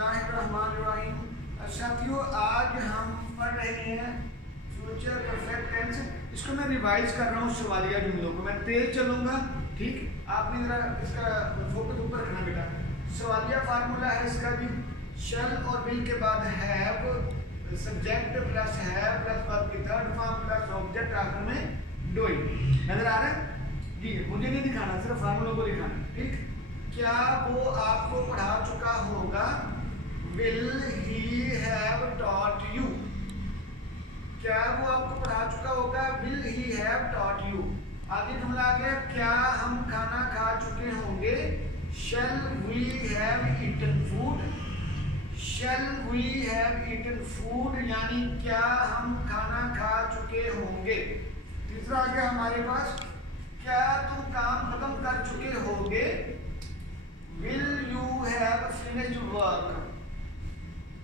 बिस्मिल्लाहिर्रहमानिर्रहीम। साथियों, आज हम पढ़ रहे हैं फ्यूचर परफेक्ट टेंस। इसको मैं रिवाइज कर रहा हूँ सवालिया जुमलों को। मैं तेज चलूंगा, ठीक? आपने जरा इसका फोकस ऊपर रखना बेटा। सवालिया फार्मूला है इसका जी, शल और विल के बाद have, subject plus have plus verb की थर्ड फॉर्म प्लस ऑब्जेक्ट, आखिर में डूइंग। नजर आ रहा है जी? मुझे नहीं दिखाना, सिर्फ फार्मूलों को दिखाना, ठीक? क्या वो आपको पढ़ा चुका होगा? Will he have taught you? क्या वो आपको पढ़ा चुका होगा? Will he have taught you. आगे जुमला आ गया, क्या हम खाना खा चुके होंगे? Shall we have eaten food? Shall we have eaten food यानी क्या हम खाना खा चुके होंगे। तीसरा आ गया हमारे पास, क्या तुम काम खत्म कर चुके होगे? Will you have finished work?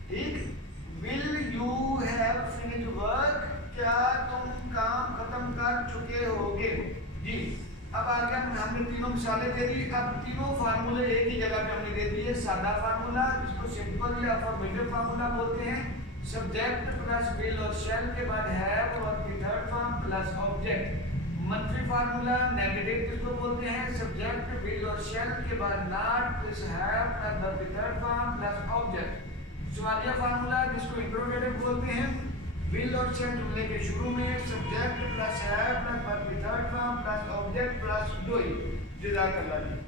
ठीक? Will you have finished work? क्या तुम काम खत्म कर चुके होगे जी। अब आ गया, हमने तीनों मिसालें दे दी। अब तीनों फार्मूले एक ही जगह पे हमने दे दिए। सादा फार्मूला, जिसको सिंपल या फॉर्मेटिव फार्मूला बोलते हैं, सब्जेक्ट प्लस विल और शैल के बाद हैव और थर्ड फॉर्म प्लस ऑब्जेक्ट। मंथली फार्मूला नेगेटिव जिसको बोलते हैं, सब्जेक्ट विल और शैल के बाद not plus have plus verb की थर्ड फॉर्म प्लस ऑब्जेक्ट। सवालिया फार्मूला जिसको इंट्रोगेटिव बोलते हैं, विल और शैल जुमले के शुरू में, subject plus have plus verb की third form plus object plus doing. जज़ाकल्लाह।